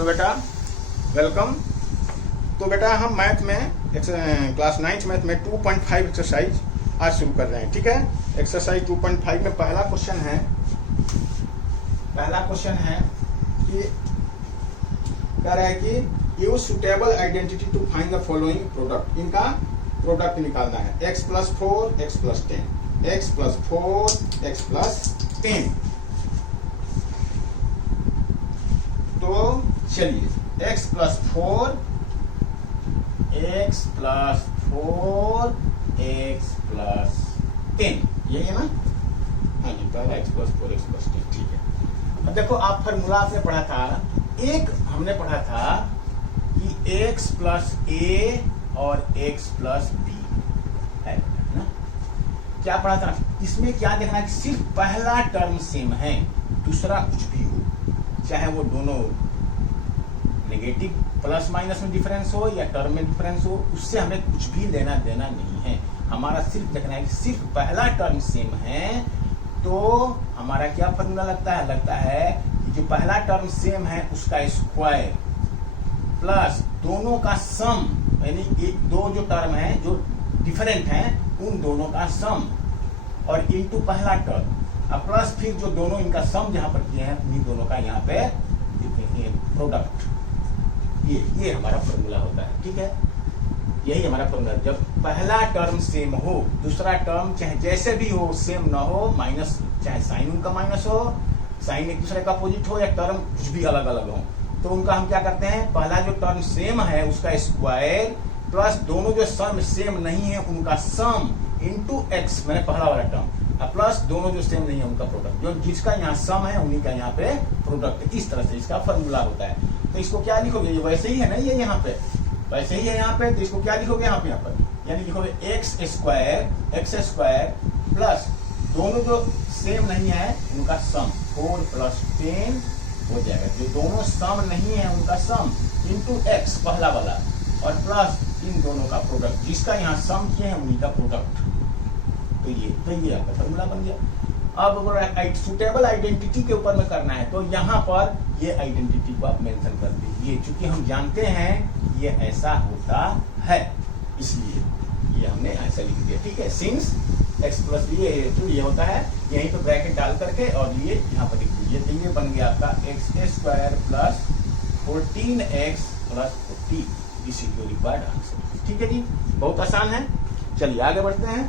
Hello बेटा, welcome. तो बेटा हम मैथ में क्लास 9th मैथ में 2.5 एक्सरसाइज आज शुरू कर रहे हैं। ठीक है, एक्सरसाइज 2.5 में पहला क्वेश्चन है कि कह रहा है कि use suitable identity to find the following product. इनका प्रोडक्ट निकालना है x + 4 x + 10, x + 4 x + 10। तो चलिए x + 4 x + 4 x + 10, यही है ना? हाँ जी, पहला x + 4 x + 10। ठीक है। अब देखो, आप फार्मूला आपने पढ़ा था, हमने पढ़ा था कि x + a और x + b है ना? क्या पढ़ा था? इसमें क्या देखना है कि सिर्फ पहला टर्म सेम है, दूसरा कुछ भी हो, चाहे वो दोनों नेगेटिव प्लस माइनस में डिफरेंस हो या टर्म में डिफरेंस हो, उससे हमें कुछ भी लेना देना नहीं है। हमारा सिर्फ देखना है कि सिर्फ पहला टर्म सेम है। तो हमारा क्या फॉर्मूला लगता है कि जो पहला टर्म सेम है उसका स्क्वायर प्लस दोनों का सम, यानी एक दो जो टर्म है जो डिफरेंट हैं उन दोनों का सम, और इनटू पहला टर्म, अब प्लस फिर जो दोनों इनका सम जहां पर किए हैं उन्हीं दोनों का यहाँ पे प्रोडक्ट। ये हमारा फॉर्मूला होता है। ठीक है, यही हमारा फॉर्मूला। जब पहला टर्म सेम हो, दूसरा टर्म चाहे जैसे भी हो सेम ना हो, माइनस, चाहे साइन उनका माइनस हो, साइन एक दूसरे का अपोजिट हो, या टर्म कुछ भी अलग अलग हो, तो उनका हम क्या करते हैं, पहला जो टर्म सेम है उसका स्क्वायर प्लस दोनों जो सम सेम नहीं है उनका सम इंटू एक्स, मैंने पहला वाला टर्म, प्लस दोनों जो सेम नहीं है उनका प्रोडक्ट, जो जिसका यहाँ सम है उन्हीं का यहाँ पे प्रोडक्ट। इस तरह से इसका फॉर्मूला होता है। तो इसको क्या लिखोगे, ये वैसे ही है ना, ये यहाँ पे वैसे ही है यहाँ पे, तो इसको क्या लिखोगे यहाँ पर, यानी लिखोगे एक्स स्क्वायर प्लस दोनों जो सेम नहीं है उनका सम, 4 + 10 हो जाएगा, जो दोनों सम नहीं है उनका सम इंटू एक्स पहला वाला, और प्लस इन दोनों का प्रोडक्ट, जिसका यहाँ सम किए हैं उन्हीं का प्रोडक्ट। तो ये आपका फॉर्मूला बन गया। अब अगर सुटेबल आइडेंटिटी के ऊपर में करना है तो यहाँ पर ये आइडेंटिटी को आप मेंशन कर दीजिए, क्योंकि हम जानते हैं ये ऐसा होता है, इसलिए ये हमने ऐसा लिख दिया। ठीक है, सिंस x + ये होता है, यहीं पे ब्रैकेट डाल करके और ये यहाँ पर लिख दीजिए। तो ये बन गया आपका x² + 14x + 40। This is your required answer. ठीक है जी, बहुत आसान है। चलिए आगे बढ़ते हैं।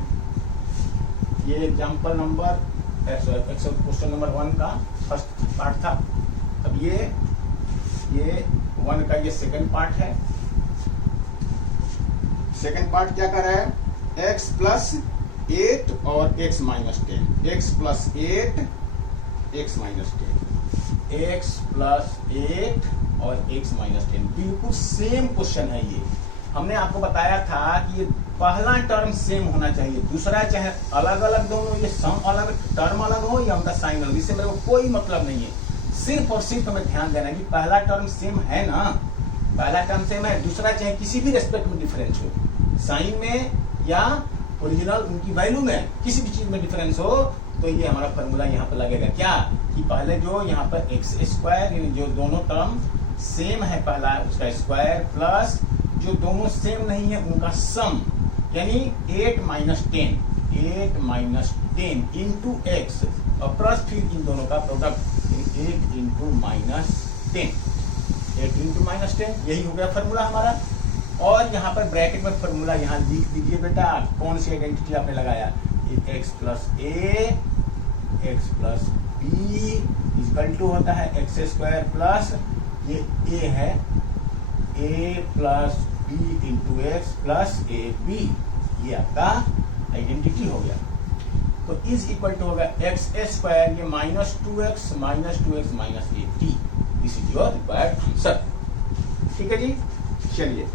ये एग्जाम्पल नंबर क्वेश्चन नंबर 1 का फर्स्ट पार्ट था। अब ये 1 का ये सेकंड पार्ट है। सेकंड पार्ट क्या कर रहा है, x + 8 और x - 10, x + 8 x - 10, x + 8 और x - 10, बिल्कुल सेम क्वेश्चन है। ये हमने आपको बताया था कि ये पहला टर्म सेम होना चाहिए, दूसरा चाहे अलग अलग दोनों, ये सम अलग, टर्म अलग हो या उनका साइन अलग, इससे मेरे को कोई मतलब नहीं है। सिर्फ और सिर्फ हमें ध्यान देना है कि पहला टर्म सेम है ना, पहला टर्म सेम है, दूसरा चाहे किसी भी रेस्पेक्ट में डिफरेंस हो, साइन में या ओरिजिनल उनकी वैल्यू में, किसी भी चीज में डिफरेंस हो, तो ये हमारा फॉर्मूला यहाँ पर लगेगा। क्या कि पहले जो यहाँ पर x², जो दोनों टर्म सेम है पहला, उसका स्क्वायर प्लस जो दोनों सेम नहीं है उनका सम, यानी 8 - 10 इंटू एक्स, और प्लस फिर इन दोनों का प्रोडक्ट 8 इंटू -10, 8 इंटू -10, यही हो गया फॉर्मूला हमारा। और यहाँ पर ब्रैकेट में फॉर्मूला यहाँ लिख दीजिए बेटा, कौन सी आइडेंटिटी आपने लगाया, x + a x + b equal to होता है x² प्लस ये a है a + b into x plus ab, ये आपका आइडेंटिटी हो गया। तो इज इक्वल टू होगा x² ये -2x - 80। This is your required answer. ठीक है जी, चलिए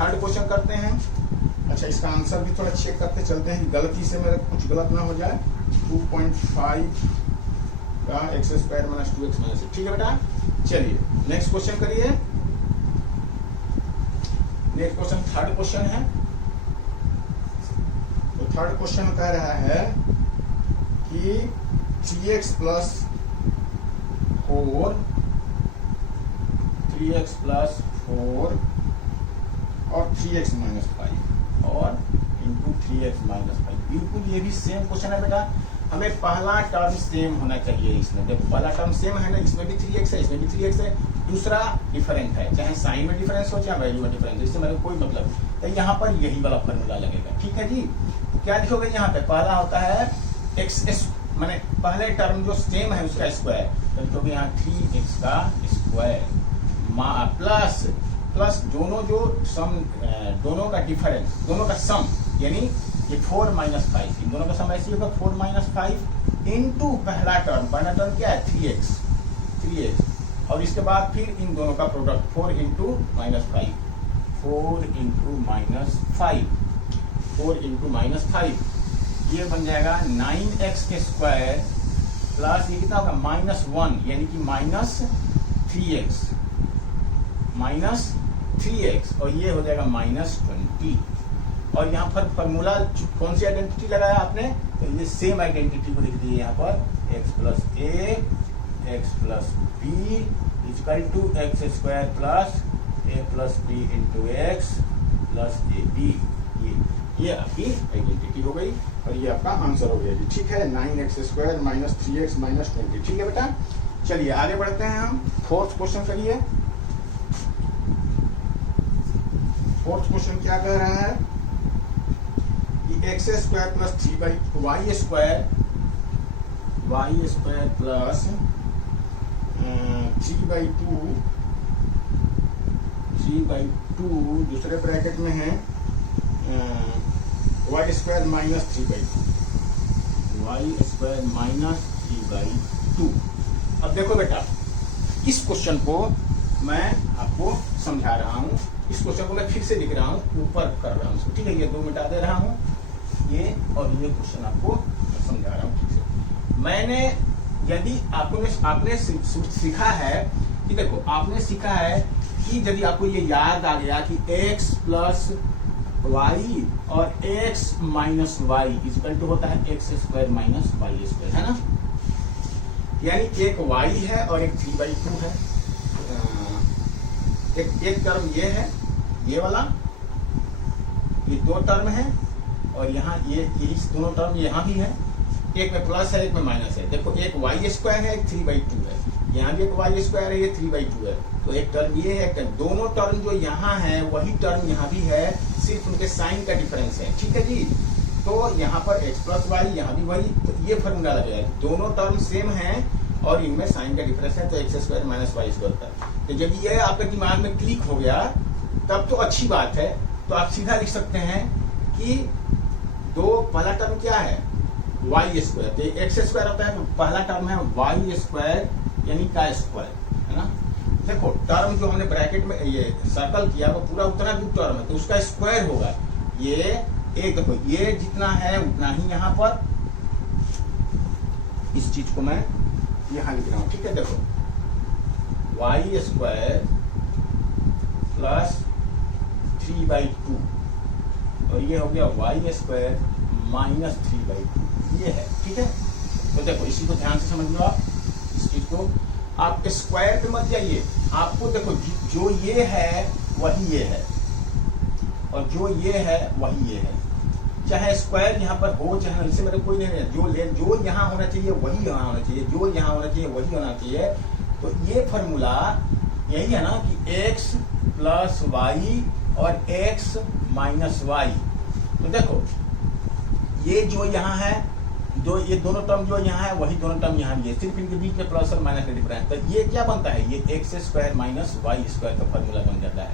थर्ड क्वेश्चन करते हैं। अच्छा, इसका आंसर भी थोड़ा चेक करते चलते हैं, गलती से मेरे कुछ गलत ना हो जाए। 2.5 का x² - 2x - 8। ठीक है बेटा, चलिए नेक्स्ट क्वेश्चन करिए। नेक्स्ट क्वेश्चन थर्ड क्वेश्चन है। तो थर्ड क्वेश्चन कह रहा है कि 3x + 4 3x प्लस 4 और 3x माइनस 5 और इंटू 3x माइनस 5। बिल्कुल ये भी सेम क्वेश्चन है बेटा, हमें पहला टर्म सेम होना चाहिए इसमें। देखो पहला टर्म सेम है ना, इसमें भी 3x है, इसमें भी 3x है, दूसरा डिफरेंट है, चाहे साइन में डिफरेंस हो चाहे वैल्यू में डिफरेंस, इससे मेरे कोई मतलब। तो यहाँ पर यही वाला फॉर्मूला लगेगा, ठीक है जी। तो क्या लिखोगे यहाँ पे, पहला होता है x माने पहले टर्म जो सेम है उसका स्क्वायर, तो लिखोगे यहाँ 3x का स्क्वायर प्लस प्लस दोनों जो सम, दोनों का डिफरेंस, दोनों का सम, यानी ये 4 माइनस 5, इन दोनों का सम ऐसे होगा 4 माइनस 5 इंटू पहला टर्म क्या है 3x, और इसके बाद फिर इन दोनों का product 4 into minus 5, 4 into minus 5, 4 into minus 5, ये बन जाएगा 9x के स्क्वायर प्लस ये कितना होगा -1, यानी कि -3x, और ये हो जाएगा -20। और यहाँ पर फॉर्मूला कौन सी आइडेंटिटी लगाया आपने, तो ये सेम आइडेंटिटी को लिख दिए यहाँ पर, x plus a x plus b equal to x square plus a plus b into x plus a b. ये आपकी आइडेंटिटी हो गई और ये आपका आंसर हो गया जी, ठीक है। 9x square minus 3x minus 20, ठीक है बेटा। चलिए आगे बढ़ते हैं हम, फोर्थ क्वेश्चन करिए। फोर्थ क्वेश्चन क्या कह रहा है कि x square plus 3y square plus 3/2 दूसरे ब्रैकेट में है y स्क्वायर माइनस 3/2। अब देखो बेटा, इस क्वेश्चन को मैं आपको समझा रहा हूँ, इस क्वेश्चन को मैं फिर से लिख रहा हूँ, ऊपर कर रहा हूँ, ठीक है। ये 2 मिटा दे रहा हूँ, ये और ये क्वेश्चन आपको समझा रहा हूँ ठीक से। मैंने यदि आपने सीखा है कि देखो, आपने सीखा है कि यदि आपको ये याद आ गया कि x प्लस y और x minus y equal to होता है x square minus y square, है ना। यानी एक y है और एक 3/2 है। एक टर्म ये है, ये वाला, ये 2 टर्म है, और यहाँ ये दोनों टर्म यहाँ भी है, एक में प्लस है एक में माइनस है। देखो एक y स्क्वायर है एक 3/2 है, यहाँ भी एक y स्क्वायर है, ये 3/2 है। तो एक टर्म ये है, दोनों टर्म जो यहाँ है वही टर्म यहाँ भी है, सिर्फ उनके साइन का डिफरेंस है, ठीक है जी। तो यहाँ पर x प्लस वाई, यहाँ भी वही, तो ये फॉर्मूला लगेगा, दोनों टर्म सेम है और इनमें साइन का डिफरेंस है, तो x square minus y square का। तो जब ये आपके दिमाग में क्लिक हो गया तब तो अच्छी बात है, तो आप सीधा लिख सकते हैं कि पहला टर्म क्या है वाई स्क्वायर, तो एक्स स्क्वायर होता है, तो पहला टर्म है वाई स्क्वायर यानी का स्क्वायर, है ना। देखो टर्म जो हमने ब्रैकेट में ये सर्कल किया वो पूरा उतना भी टर्म है, तो उसका स्क्वायर होगा ये एक। देखो ये जितना है उतना ही यहाँ पर, इस चीज को मैं यहाँ लिख रहा हूँ, ठीक है। देखो वाई स्क्वायर प्लस 3/2 और ये हो गया वाई स्क्वायर माइनस 3/2, ये है, ठीक है। तो देखो इसी को ध्यान से समझ लो आप, इस चीज को आप स्क्वायर पे मत जाइए, आपको देखो जो ये है वही ये है और जो ये है वही ये है, चाहे स्क्वायर यहाँ पर हो चाहे इससे मेरे कोई नहीं है, जो यहाँ होना चाहिए वही यहाँ होना चाहिए, जो यहाँ होना चाहिए वही होना चाहिए। तो ये फॉर्मूला यही है ना कि x प्लस वाई और x माइनस वाई। तो देखो ये जो यहाँ है, जो ये दोनों टर्म जो यहाँ है वही दोनों टर्म यहाँ भी है, सिर्फ इनके बीच में प्लस और माइनस का डिफरेंस। तो ये क्या बनता है, ये x square minus y square का फॉर्मूला बन जाता है।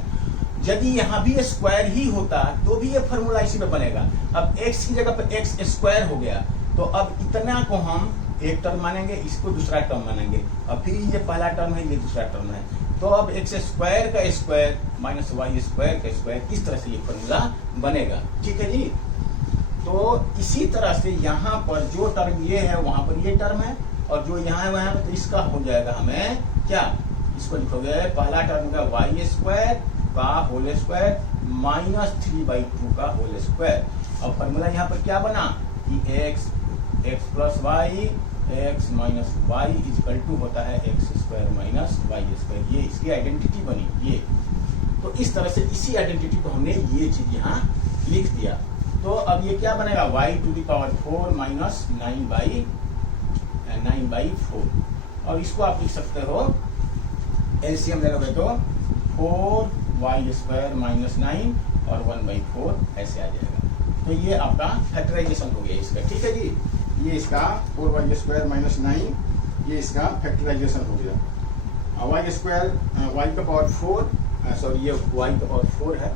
यदि यहाँ भी स्क्वायर ही होता तो भी ये फॉर्मूला इसी में बनेगा। अब x की जगह पर एक्स स्क्वायर हो गया, तो अब इतना को हम एक टर्म मानेंगे, इसको दूसरा टर्म मानेंगे, और फिर ये पहला टर्म है ये दूसरा टर्म है। तो अब एक्स स्क्वायर का स्क्वायर माइनस वाई स्क्वायर का स्क्वायर, इस तरह से ये फॉर्मूला बनेगा, ठीक है जी। तो इसी तरह से यहाँ पर जो टर्म ये है वहां पर ये टर्म है, और जो यहाँ है वहां पर, तो इसका हो जाएगा हमें क्या, इसको लिखोगे पहला टर्म का वाई स्क्वायर का होल स्क्वायर माइनस 3/2 का होल स्क्वायर। अब फॉर्मूला यहाँ पर क्या बना कि x plus y x minus y is equal to होता है x square minus y square. ये इसकी आइडेंटिटी बनी ये। तो इस तरह से इसी आइडेंटिटी को हमने ये चीज यहाँ लिख दिया। तो अब ये क्या बनेगा, y to the power 4 minus 9/4। और इसको आप लिख सकते हो एलसीएम ले लोगे तो 4y स्क्वायर माइनस 9 और 1/4 ऐसे आ जाएगा। तो ये आपका फैक्टराइजेशन हो गया इसका, ठीक है जी। ये इसका 4y स्क्वायर माइनस 9, ये इसका फैक्टराइजेशन हो गया। y स्क्वायर y का पावर 4, सॉरी ये y का पावर 4 है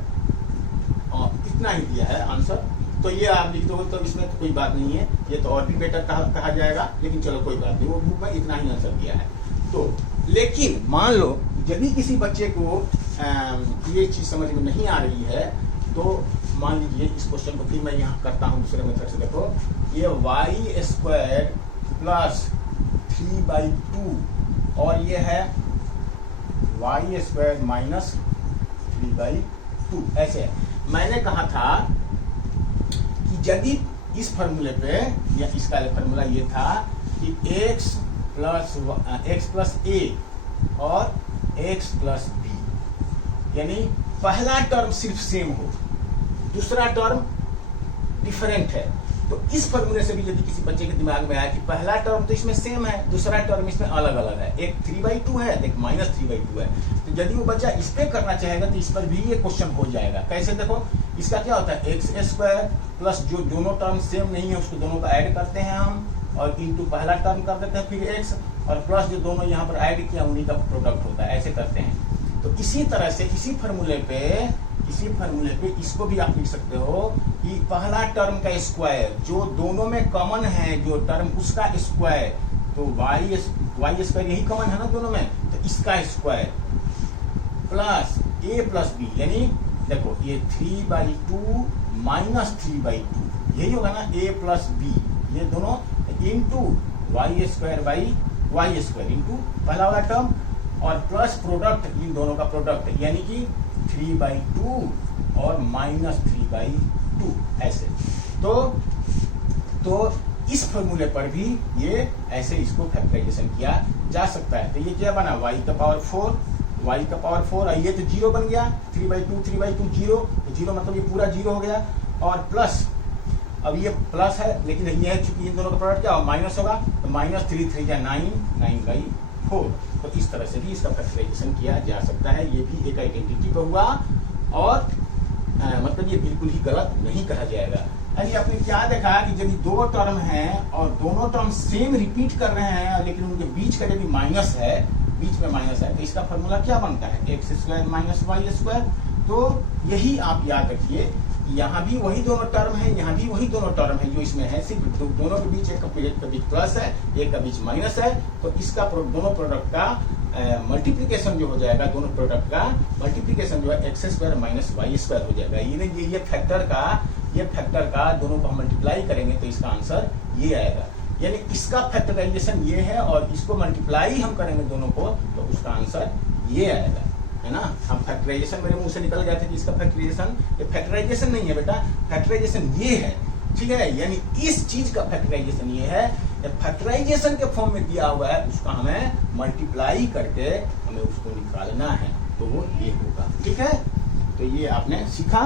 और इतना ही दिया है आंसर। तो ये आप लिख दोगे तो इसमें तो कोई बात नहीं है, ये तो और भी बेटर कहा जाएगा, लेकिन चलो कोई बात नहीं, वो बुक में इतना ही आंसर दिया है। तो लेकिन मान लो यदि किसी बच्चे को ये चीज समझ में नहीं आ रही है, तो मान लीजिए इस क्वेश्चन को फिर मैं यहाँ करता हूँ दूसरे मेथड से। देखो ये y स्क्वायर प्लस 3/2 और ये है y स्क्वायर माइनस 3/2 ऐसे है। मैंने कहा था कि यदि इस फॉर्मूले पे, या इसका फॉर्मूला ये था कि x प्लस a और x प्लस b, यानी पहला टर्म सिर्फ सेम हो, दूसरा टर्म डिफरेंट है। तो इस फॉर्मूले से भी यदि किसी बच्चे के दिमाग में आया कि पहला टर्म तो इसमें सेम है, दूसरा टर्म इसमें अलग अलग है, एक 3/2 है, एक माइनस 3/2 है, तो यदि वो बच्चा इस पे करना चाहेगा तो इस पर भी ये क्वेश्चन हो जाएगा। कैसे, देखो इसका क्या होता है, एक्स स्क्वायर प्लस जो दोनों टर्म सेम नहीं है उसको दोनों को ऐड करते हैं हम, और इंटू पहला टर्म कर देते हैं, फिर एक्स और प्लस जो दोनों यहाँ पर ऐड किया उन्हीं का प्रोडक्ट होता है, ऐसे करते हैं। तो इसी तरह से इसी फॉर्मूले पे इसको भी आप लिख सकते हो कि पहला टर्म का स्क्वायर जो दोनों में कॉमन है, जो टर्म उसका स्क्वायर, तो y स्क्वायर यही कॉमन है ना दोनों में, तो इसका square plus a plus b, यानी देखो ये 3/2 माइनस 3/2 यही होगा ना, a प्लस b, ये दोनों into y square by y square into पहला वाला टर्म और प्लस प्रोडक्ट इन दोनों का प्रोडक्ट, यानी कि 3/2 और माइनस 3/2 ऐसे। तो इस फॉर्मूले पर भी ये ऐसे इसको फैक्टराइजेशन किया जा सकता है। तो ये क्या बना, y का पावर 4 और ये तो 0 बन गया, 3/2 0, तो 0 मतलब ये पूरा 0 हो गया, और प्लस अब ये प्लस है, लेकिन ये चूंकि इन दोनों का प्रोडक्ट क्या माइनस होगा, तो माइनस 3 3 या 9/4। तो इस तरह से भी इसका फैक्टराइजेशन किया जा सकता है। ये भी एक आइडेंटिटी पे हुआ, और मतलब ये बिल्कुल ही गलत नहीं कहा जाएगा। अरे आपने क्या देखा कि जब दो टर्म हैं और दोनों टर्म सेम रिपीट कर रहे हैं, लेकिन उनके बीच का यदि माइनस है, बीच में माइनस है, तो इसका फॉर्मूला क्या बनता है, x square minus y square. तो यही आप याद रखिए, यहाँ भी वही दोनों टर्म है, यहाँ भी वही दोनों टर्म है जो इसमें है, सिर्फ दोनों के बीच एक का बीच प्लस है, एक का बीच माइनस है। तो इसका दोनों प्रोडक्ट का मल्टीप्लीकेशन जो हो जाएगा, दोनों प्रोडक्ट का मल्टीप्लीकेशन जो है x square minus y square हो जाएगा। ये फैक्टर का दोनों को हम मल्टीप्लाई करेंगे तो इसका आंसर ये आएगा। यानी इसका फैक्टराइजेशन ये है और इसको मल्टीप्लाई हम करेंगे दोनों को, तो उसका आंसर ये आएगा, है ना। हम फैक्टराइजेशन मेरे मुंह से निकल गया था कि इसका फैक्टराइजेशन, ये फैक्टराइजेशन नहीं है बेटा, फैक्टराइजेशन ये है, ठीक है। यानी इस चीज का फैक्टराइजेशन ये है, फैक्टराइजेशन के फॉर्म में दिया हुआ है, उसका हमें मल्टीप्लाई करके हमें उसको निकालना है, तो वो ये होगा, ठीक है। तो ये आपने सीखा।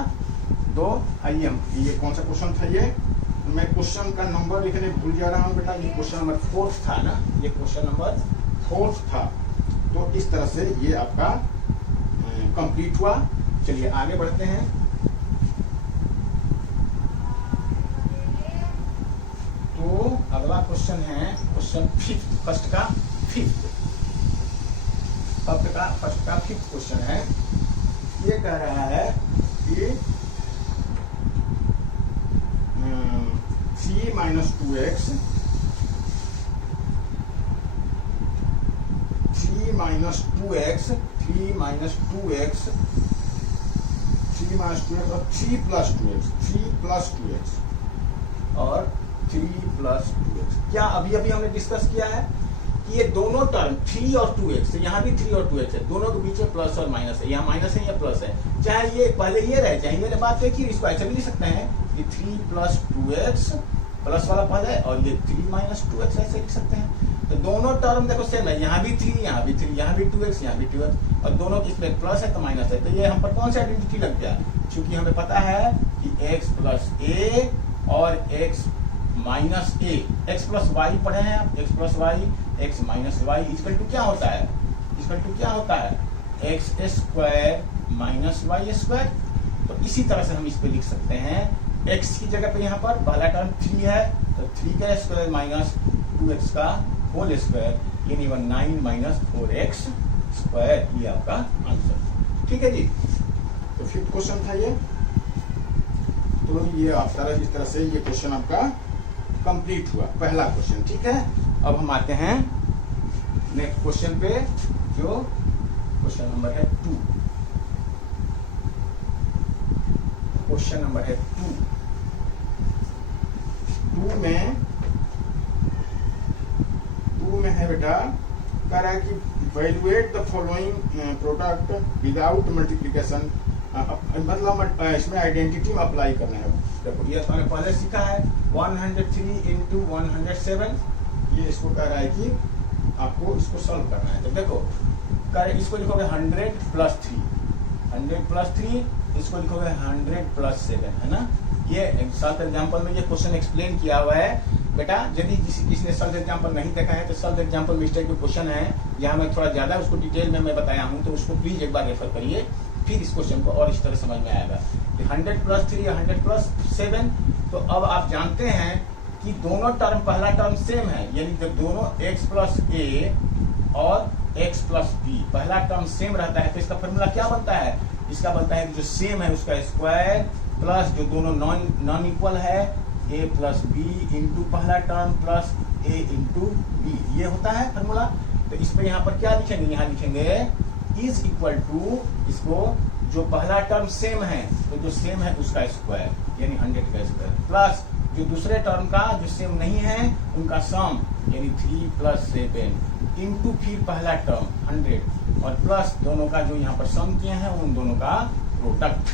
तो आइए हम, ये कौन सा क्वेश्चन था, ये मैं क्वेश्चन का नंबर लिखने भूल जा रहा हूँ बेटा, ये क्वेश्चन नंबर 4 था ना, ये क्वेश्चन नंबर 4 था। तो इस तरह से ये आपका कंप्लीट हुआ। चलिए आगे बढ़ते हैं। तो अगला क्वेश्चन है क्वेश्चन 5th, फर्स्ट का फिफ्थ क्वेश्चन है। ये कह रहा है कि 3 माइनस 2x 3 माइनस 2x और 3 प्लस 2x और 3 प्लस 2x। क्या अभी हमने डिस्कस किया है कि ये दोनों टर्म 3 और 2x, यहाँ भी 3 और 2x है, दोनों के बीच में प्लस और माइनस है, यहाँ माइनस है या प्लस है, चाहे ये पहले ये रहे चाहे ये बात देखिए, इसको ऐसे भी लिख सकते हैं कि 3 प्लस 2x प्लस वाला पद है और ये 3 माइनस 2x ऐसे लिख सकते हैं। तो दोनों टर्म देखो सेम है, यहाँ भी 3, यहाँ भी 3, यहाँ भी 2x, यहाँ भी 2x, और दोनों इसमें प्लस है तो माइनस है। तो ये हम पर कौन सा आइडेंटिटी लग गया? क्योंकि हमें पता है कि x प्लस ए और x minus a, x plus y पढ़े हैं आप, x plus y, x minus y equal to क्या होता है? इक्वल टू क्या होता है? X square minus y square. तो इसी तरह से हम इस पे लिख सकते हैं, x की जगह पे यहाँ पर पहला टर्म 3 है तो 3 का स्क्वायर माइनस 2x का होल स्क्वायर, यानी 9 माइनस 4x स्क्वायर, ये आपका आंसर। ठीक है जी। तो फिफ्थ क्वेश्चन था ये। तो ये आप तरह इस तरह से ये क्वेश्चन आपका कंप्लीट हुआ, पहला क्वेश्चन। ठीक है, अब हम आते हैं नेक्स्ट क्वेश्चन पे, जो क्वेश्चन नंबर है 2। क्वेश्चन नंबर है 2 में है बेटा, कह रहा है कि valuate the following product without multiplication, मतलब इसमें आइडेंटिटी में अप्लाई करना है। देखो ये मैंने पहले सीखा है 103 इंटू 107, ये इसको कह रहा है कि आपको इसको सॉल्व करना है। तो देखो इसको लिखोगे 100 प्लस 3, 100 प्लस 3, इसको लिखोगे 100 प्लस 7, है ना। ये सॉल्व एग्जाम्पल में ये क्वेश्चन एक्सप्लेन किया हुआ है बेटा। यदि किसी ने सॉल्व एग्जाम्पल नहीं देखा है तो सॉल्व एग्जाम्पल में इस टाइप के क्वेश्चन है, जहाँ मैं थोड़ा ज्यादा उसको डिटेल में मैं बताया हूँ, तो उसको प्लीज एक बार रेफर करिए, फिर इस क्वेश्चन को और इस तरह समझ में आएगा। 100 प्लस 3 100 प्लस 7। तो अब आप जानते हैं कि दोनों टर्म, पहला टर्म सेम है, यानी जब दोनों x प्लस ए और x प्लस बी पहला टर्म सेम रहता है तो इसका फॉर्मूला क्या बनता है? इसका बनता है कि जो सेम है उसका स्क्वायर प्लस जो दोनों नॉन इक्वल है a प्लस बी इंटू पहला टर्म प्लस a इंटू बी, ये होता है फॉर्मूला। तो इस पे यहाँ पर क्या लिखेंगे? यहाँ लिखेंगे इज इक्वल टू, इसको जो पहला टर्म सेम है तो जो सेम है उसका स्क्वायर, यानी 100 का स्क्वायर, प्लस जो दूसरे टर्म का जो सेम नहीं है उनका सम, यानी 3 प्लस 7 इंटू फिर पहला टर्म 100 और प्लस दोनों का जो यहाँ पर सम किए हैं उन दोनों का प्रोडक्ट।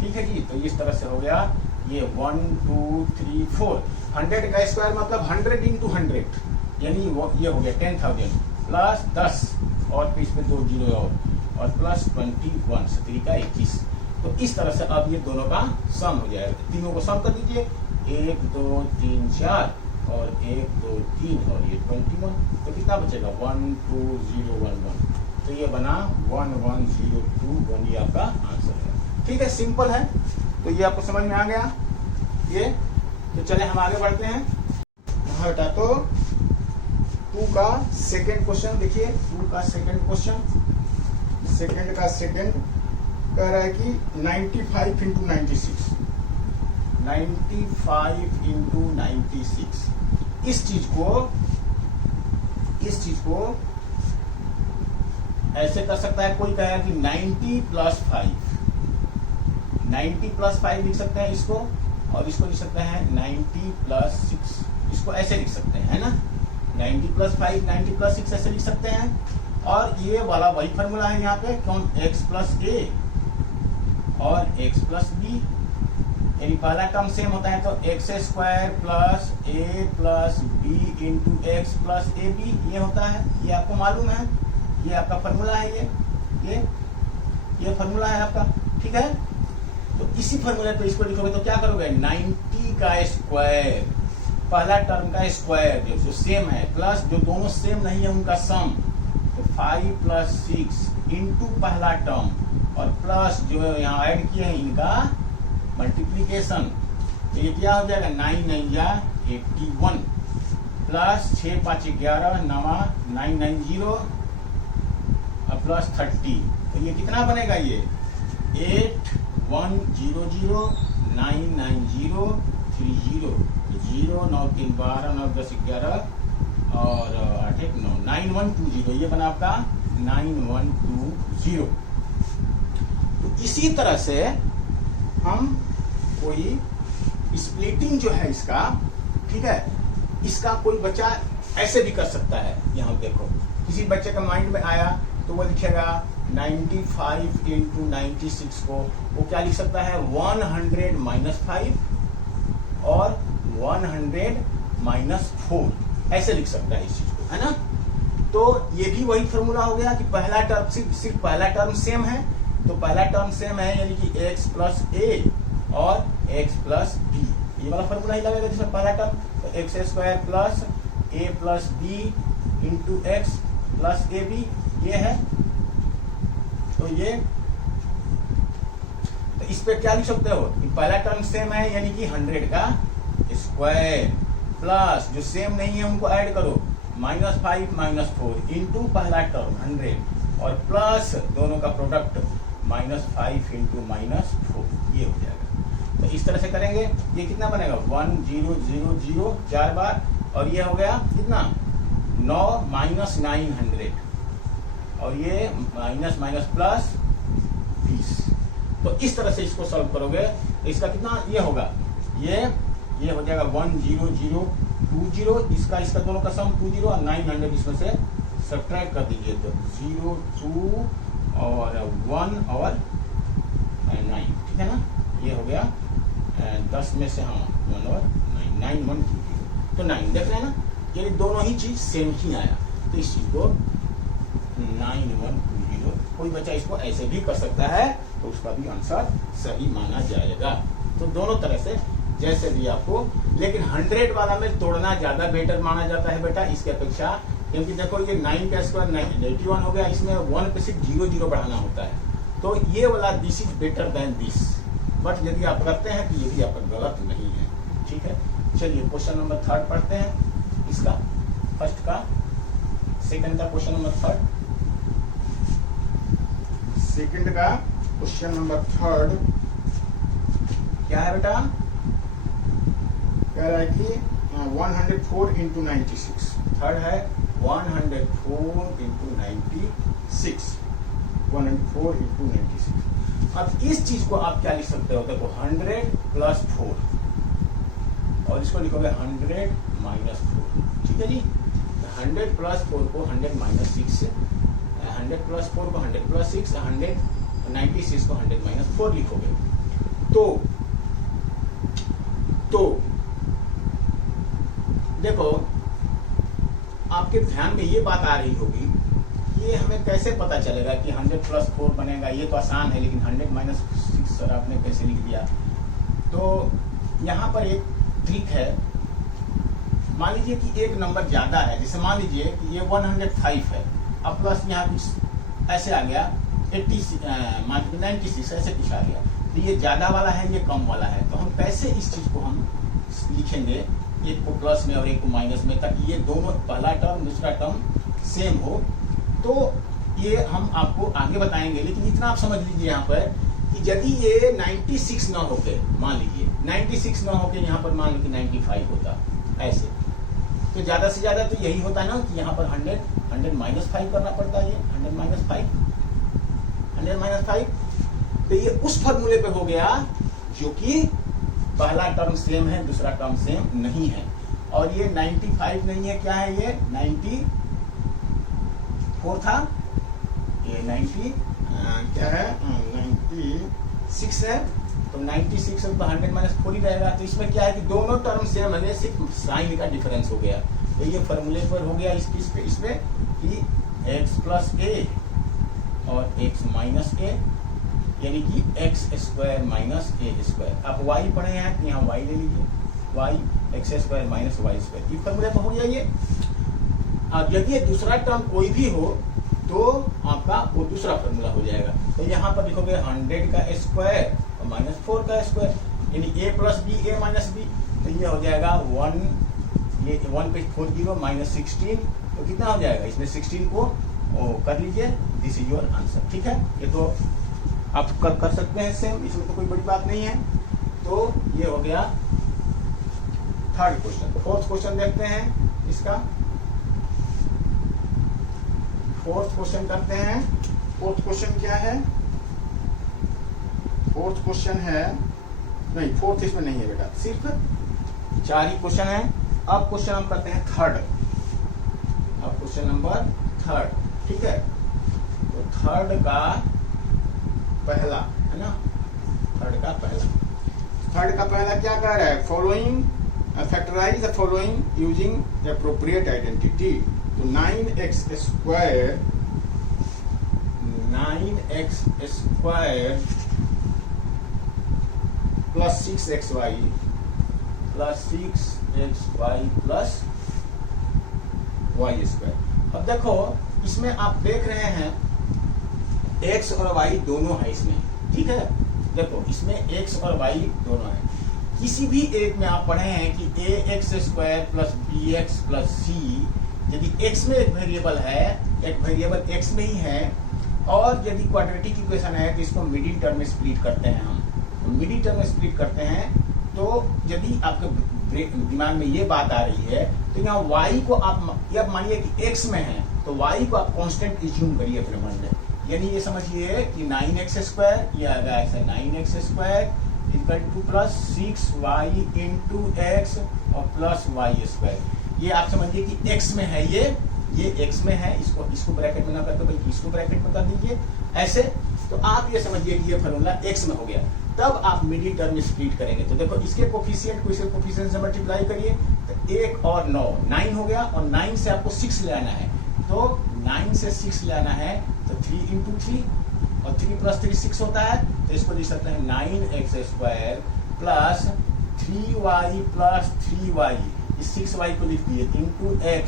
ठीक है जी। तो इस तरह से हो गया ये 1 2 3 4, 100 का स्क्वायर मतलब 100 इंटू 100, यानी ये हो गया 10,000 प्लस 10 और फिर इसमें 2 जीरो और प्लस 21, 7 का 21। तो इस तरह से अब ये दोनों का सम हो जाएगा। तीनों को सम कर दीजिए, 1 2 3 4 और 1 2 3 और ये 21, तो कितना बचेगा? 1 2 0 1 1। तो ये बना 1 1 0 2 1, ये आपका आंसर है। ठीक है, सिंपल है। तो ये आपको समझ में आ गया ये। तो चले हम आगे बढ़ते हैं। हाँ बेटा, तो 2 का सेकेंड क्वेश्चन देखिए। 2 का सेकेंड क्वेश्चन, सेकेंड का सेकेंड कह रहा है कि 95 इंटू 96, 95 इंटू 96। इस चीज को ऐसे कर सकता है, कोई कहेगा कि 90 प्लस 5, 90 प्लस 5 लिख सकते हैं इसको, और इसको लिख सकते हैं 90 प्लस 6, इसको ऐसे लिख सकते हैं, है ना। 90 प्लस 5 90 प्लस 6 ऐसे लिख सकते हैं। और ये वाला वही फॉर्मूला है यहाँ पे, कौन? x प्लस ए और x प्लस बी, यानी पहला टर्म सेम होता है तो x square plus a plus b into x plus a b, ये होता है। ये आपको मालूम है, ये आपका फॉर्मूला है, ये फॉर्मूला है आपका। ठीक है, तो इसी फॉर्मूले पे इसको लिखोगे तो क्या करोगे? 90 का स्क्वायर, पहला टर्म का स्क्वायर जो सेम है, प्लस जो दोनों सेम नहीं है उनका सम, तो 5 प्लस 6 इंटू पहला टर्म और प्लस जो यहाँ ऐड किए हैं इनका मल्टीप्लीकेशन। तो ये क्या हो जाएगा? 9 9 या 81 प्लस 6 5 11 9 990 और प्लस 30। तो ये कितना बनेगा? ये 8 1 0 0 9 9 0 3 0 0 9 3 12 9 10 11 और 8 1 9 9 1 2 0, ये बना आपका 9 1 2 0। तो इसी तरह से हम कोई स्प्लिटिंग जो है इसका, ठीक है, इसका कोई बच्चा ऐसे भी कर सकता है। यहाँ देखो, किसी बच्चे का माइंड में आया तो वो लिखेगा 95 इंटू 96 को वो क्या लिख सकता है? 100 माइनस 5 और 100 माइनस 4, ऐसे लिख सकता है इस चीज को, है ना। तो ये भी वही फॉर्मूला हो गया कि पहला टर्म सिर्फ पहला टर्म सेम है, तो पहला टर्म सेम है यानी कि x प्लस ए और x प्लस बी, ये वाला फॉर्मूला ही लगेगा जिसमें पहला टर्म, तो x square plus a plus b into x plus a b, ये है। तो ये तो इस पे क्या लिख सकते हो कि पहला टर्म सेम है यानी कि 100 का स्क्वायर प्लस जो सेम नहीं है उनको ऐड करो, -5 -4 इंटू पहला टर्म 100 और प्लस दोनों का प्रोडक्ट -5 इंटू -4, ये हो जाएगा। तो इस तरह से करेंगे, ये कितना बनेगा 1 0 0 0 4 बार, और ये हो गया कितना 9 -900 और ये माइनस माइनस प्लस 20। तो इस तरह से इसको सॉल्व करोगे तो इसका कितना ये होगा, ये हो जाएगा 1 0 0 2 0, इसका दोनों का सम 2 0 और 900 इसमें से सब्ट्रैक्ट कर दीजिए तो 0 2 और 1 और 9, ठीक है ना। ये हो गया 10 में से, हाँ 1 और 9 9 1 2 0, तो 9 देख रहे हैं ना, ये दोनों ही चीज सेम ही आया। तो इस चीज को 9 1 2 0, कोई बच्चा इसको ऐसे भी कर सकता है तो उसका भी आंसर सही माना जाएगा। तो दोनों तरह से जैसे भी आपको, लेकिन 100 वाला में तोड़ना ज्यादा बेटर माना जाता है बेटा इसके अपेक्षा, क्योंकि देखो ये 9 का स्क्वायर 81 हो गया, इसमें 1 पे सिर्फ 0 0 बढ़ाना होता है। तो ये वाला this is better than this, but यदि आप करते हैं तो ये भी आपका गलत नहीं है, ठीक है। चलिए क्वेश्चन नंबर 3 पढ़ते हैं, इसका फर्स्ट का सेकंड का क्वेश्चन नंबर 3, सेकंड का क्वेश्चन नंबर 3 क्या है बेटा, कह रहा है कि 104 इंटू 96, थर्ड है 104 इंटू 96, 104 इंटू 96। अब इस चीज को आप क्या लिख सकते हो, देखो 100 प्लस 4 और इसको लिखोगे 100 माइनस 4, ठीक है जी। 100 प्लस 4 को 100 माइनस 6, 100 प्लस 4 को 100 प्लस 6, 196 को 100 माइनस 4 लिखोगे। तो देखो आपके ध्यान में ये बात आ रही होगी, ये हमें कैसे पता चलेगा कि 100 प्लस 4 बनेगा, ये तो आसान है, लेकिन 100 माइनस 6 सर आपने कैसे लिख दिया। तो यहाँ पर एक ट्रिक है, मान लीजिए कि एक नंबर ज्यादा है, जैसे मान लीजिए कि ये 105 है, अब प्लस यहाँ कुछ ऐसे आ गया 96 ऐसे कुछ आ गया, तो ये ज्यादा वाला है ये कम वाला है, तो हम कैसे इस चीज को हम लिखेंगे, एक को प्लस में और एक को माइनस में, ताकि ये दोनों पहला टर्म दूसरा टर्म सेम हो। तो ये हम आपको आगे बताएंगे, लेकिन इतना आप समझ लीजिए यहाँ पर कि यदि ये 96 ना होके, मान लीजिए 96 ना होके यहाँ पर मान लीजिए 95 होता ऐसे, तो ज्यादा से ज्यादा तो यही होता है ना कि यहाँ पर 100 माइनस 5 करना पड़ता है, ये 100 माइनस 5, तो ये उस फॉर्मूले पे हो गया जो कि पहला टर्म सेम है दूसरा टर्म सेम नहीं है, और ये 95 नहीं है, क्या है ये 94 था, ये 90 क्या है 96 है, तो 96 तो 100 माइनस 4 ही रहेगा। तो इसमें क्या है कि दोनों टर्म सेम है, सिर्फ साइन का डिफरेंस हो गया। तो ये फॉर्मूले पर हो गया इसमें कि x प्लस ए और x माइनस ए, यानी कि एक्स स्क्वायर माइनस ए स्क्वायर। आप y पढ़े हैं तो यहाँ y ले लीजिए, y x square minus y square, ये फॉर्मूले पर हो गया ये। अब यदि दूसरा टर्म कोई भी हो तो आपका वो दूसरा फॉर्मूला हो जाएगा। तो यहाँ पर लिखोगे 100 का स्क्वायर और माइनस 4 का स्क्वायर, यानी a plus b a minus b, तो ये हो जाएगा 1, ये 1 पे 4 0 माइनस 16, तो कितना हो जाएगा, इसमें 16 को कर लीजिए, दिस इज योर आंसर, ठीक है। ये तो आप कर सकते हैं सेम, इसमें तो कोई बड़ी बात नहीं है। तो ये हो गया थर्ड क्वेश्चन। फोर्थ क्वेश्चन देखते हैं, इसका फोर्थ क्वेश्चन करते हैं। फोर्थ क्वेश्चन क्या है, फोर्थ क्वेश्चन है, नहीं फोर्थ इसमें नहीं है बेटा, सिर्फ 4 ही क्वेश्चन है। अब क्वेश्चन हम करते हैं थर्ड, अब क्वेश्चन नंबर 3, ठीक है। तो थर्ड का पहला है ना, थर्ड का पहला क्या कह रहा है, following factorise the following using appropriate identity. तो 9x square plus 6xy plus y square. अब देखो इसमें आप देख रहे हैं x और y दोनों है इसमें, ठीक है। देखो इसमें x और y दोनों है। किसी भी एक में आप पढ़े हैं कि ax square plus bx plus c, यदि x में एक वेरिएबल है, एक वेरिएबल x में ही है, और यदि क्वाड्रेटिक इक्वेशन है तो इसको मिडिल टर्म में स्प्लिट करते हैं हम। तो मिडिल टर्म में स्प्लिट करते हैं, तो यदि आपके दिमाग में ये बात आ रही है तो यहाँ y को आप, अब मानिए कि x में है तो y को आप कांस्टेंट इज्यूम करिए अपने मन में। यानी ये समझिए कि 9x स्क्वायर, ये आ गया ऐसे 9x square equal two plus 6y into x और प्लस y स्क्वायर। ये आप समझिए कि x में है, ये x में है, इसको ब्रैकेट में ना करके बल्कि इसको ब्रैकेट में कर दीजिए ऐसे। तो आप ये समझिए कि ये फॉर्मूला x में हो गया। तब आप मिडिल टर्म में स्प्लिट करेंगे तो देखो इसके कोफिशिएंट को इसके कोफिशिएंट से मल्टीप्लाई करिए तो 1 और 9 हो गया, और 9 से आपको 6 ले आना है। तो 9 से 6 ले आना है तो 3 इंटू 3 और 3 प्लस 3 6 होता है। तो इसको लिख सकते हैं 9x square plus 3y plus 3y, इस 6y को लिख दिए into x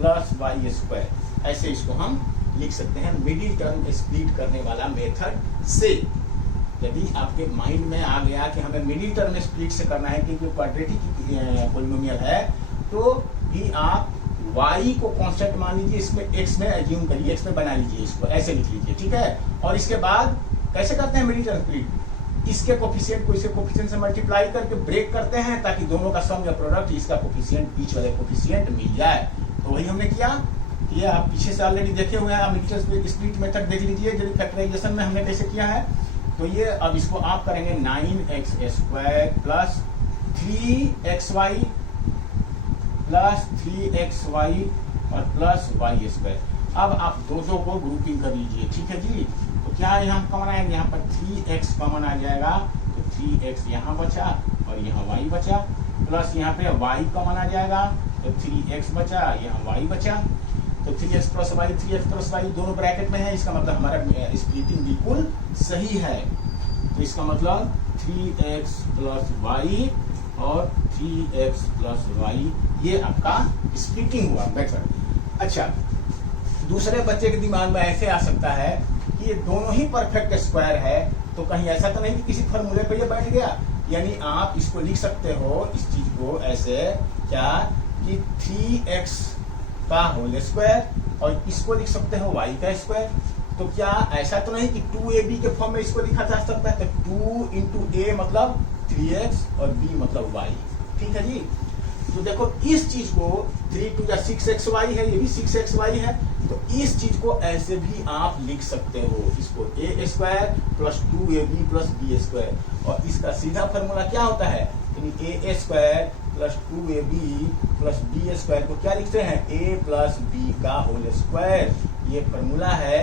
plus y square. ऐसे इसको हम लिख सकते हैं मिडिल टर्म स्प्लिट करने वाला मेथड से। यदि आपके माइंड में आ गया कि हमें मिडिल टर्म स्प्लिट से करना है क्योंकि क्वाड्रेटिक पॉलिनोमियल है, तो भी आप y को कांस्टेंट मान लीजिए, इसमें x में एज्यूम करिए, x में बना लीजिए, इसको ऐसे लिख लीजिए, ठीक है। और इसके बाद कैसे करते हैं मिडिल टर्म स्प्लिट, इसके कोफिशिएंट को इसके कोफिशिएंट से मल्टीप्लाई करके ब्रेक करते हैं ताकि दोनों का सम या प्रोडक्ट इसका कोफिशिएंट बीच वाले कोफिशिएंट मिल जाए। तो वही हमने किया। ये आप पीछे से ऑलरेडी देखे हुए हैं, आप मिडिल टर्म स्प्लिट मेथड देख लीजिए यदि फैक्टराइजेशन में हमने कैसे किया है। तो ये अब इसको आप करेंगे 9x square plus 3xy plus 3xy और प्लस y स्क्वायर। अब आप दो को ग्रुपिंग कर लीजिए, ठीक है जी। तो क्या यहाँ कॉमन आएगा, यहाँ पर 3x कॉमन आ जाएगा, तो 3x यहाँ बचा और यहाँ y बचा, प्लस यहाँ पे y कॉमन आ जाएगा तो 3x बचा, यहाँ y बचा। तो 3x plus y, 3x plus y दोनों ब्रैकेट में है, इसका मतलब हमारा स्प्लिटिंग बिल्कुल सही है। तो इसका मतलब 3x प्लस y और 3x प्लस y, ये आपका स्प्लिटिंग हुआ मेथड। अच्छा, दूसरे बच्चे के दिमाग में ऐसे आ सकता है कि ये दोनों ही परफेक्ट स्क्वायर है, तो कहीं ऐसा तो नहीं कि किसी फॉर्मूले पे ये बैठ गया। यानी आप इसको लिख सकते हो, इस चीज को ऐसे क्या कि 3x का होल स्क्वायर और इसको लिख सकते हो y का स्क्वायर। तो क्या ऐसा तो नहीं कि 2ab के फॉर्म में इसको लिखा जा सकता है, तो 2 इंटू a मतलब 3x और b मतलब y, ठीक है जी। तो देखो इस चीज को 3 टू 6xy है, ये भी 6xy है, तो इस चीज को ऐसे भी आप लिख सकते हो, इसको a square plus 2ab plus b square. और इसका सीधा फॉर्मूला क्या होता है, a square plus 2ab plus b square को क्या लिखते हैं, a प्लस b का होल स्क्वायर, ये फॉर्मूला है।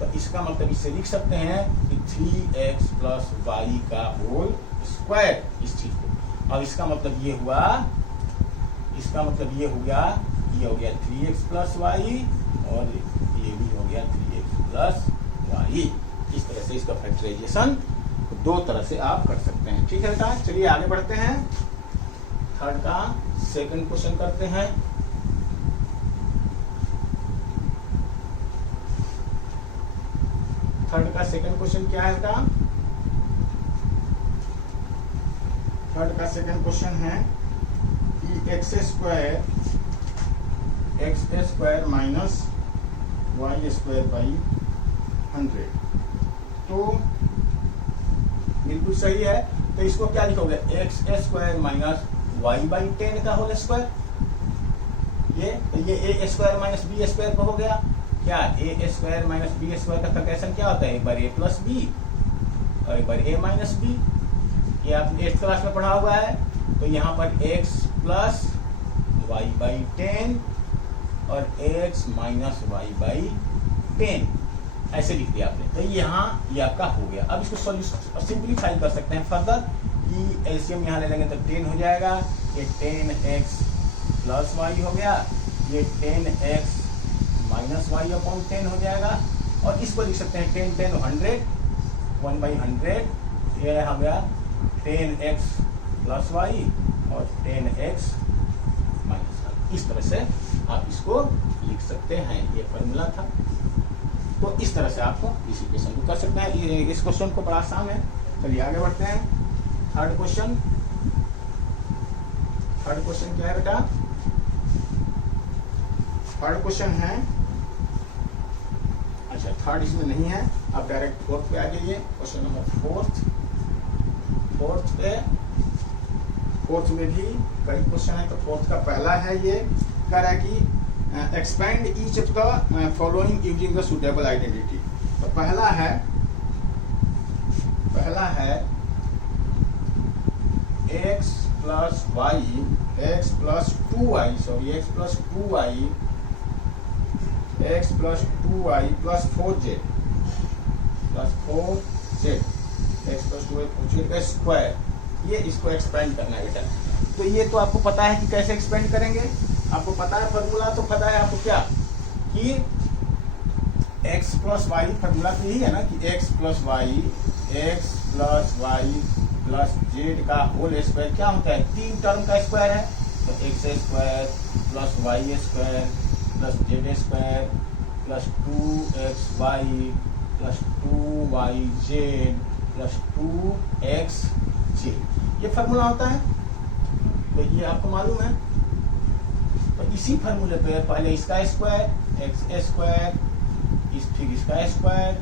तो इसका मतलब इसे लिख सकते हैं कि 3x प्लस y का होल स्क्वायर, इस चीज को। अब इसका मतलब ये हुआ, इसका मतलब ये हो गया 3x प्लस y और ये भी हो गया 3x प्लस y। इस तरह से इसका फैक्टराइजेशन दो तरह से आप कर सकते हैं, ठीक है बेटा। चलिए आगे बढ़ते हैं, थर्ड का सेकंड क्वेश्चन करते हैं। थर्ड का सेकंड क्वेश्चन क्या है बेटा, थर्ड का सेकंड क्वेश्चन है कि x square minus y square by 100, तो बिल्कुल सही है। तो इसको क्या लिखोगे, x square minus y by 10 का होल स्क्वायर। ये a square minus b square का हो गया। क्या a square minus b square का फैक्टराइजेशन क्या होता है, एक बार ए प्लस बी और एक बार ए माइनस बी। ये आपने 8th क्लास में पढ़ा हुआ है। तो यहाँ पर x प्लस वाई बाई 10 और x माइनस वाई बाई 10 ऐसे लिख दिया आपने। तो यहाँ ये आपका हो गया। अब इसको सॉल्यूशन सिंप्लीफाई कर सकते हैं फर्दर कि एलसीएम यहाँ ले लेंगे तो 10 हो जाएगा, ये 10x प्लस वाई हो गया, ये 10x माइनस वाई अपॉन 10 हो जाएगा, और इसको लिख सकते हैं 10 10 100 1/100, ये हो गया 10x प्लस वाई और 10x माइनस वाई। इस तरह से आप इसको लिख सकते हैं, ये फॉर्मूला था। तो इस तरह से आपको इस इक्वेशन को कर सकते हैं। इस क्वेश्चन को बड़ा आसान है। चलिए आगे बढ़ते हैं। थर्ड क्वेश्चन क्या है बेटा? थर्ड क्वेश्चन है, अच्छा थर्ड इसमें नहीं है, आप डायरेक्ट फोर्थ पे आ जाइए। क्वेश्चन नंबर फोर्थ में भी कई क्वेश्चन है। तो फोर्थ का पहला है, ये कह रहा है कि expand each of the following using the suitable identity. तो पहला है x plus y x plus 2y plus 4z x plus 2y 4z का स्क्वायर, ये इसको एक्सपेंड करना है बेटा। तो ये तो आपको पता है कि कैसे एक्सपेंड करेंगे, आपको पता है फॉर्मूला, तो पता है आपको क्या कि x प्लस वाई, फॉर्मूला तो यही है ना कि x plus y plus z का होल स्क्वायर क्या होता है? 3 टर्म का स्क्वायर है। तो x square plus y square plus z square plus 2xy plus 2yz plus 2xj, ये फार्मूला होता है। तो ये आपको मालूम है। तो इसी फार्मूले पे पहले इसका स्क्वायर x स्क्वायर, फिर इसका स्क्वायर,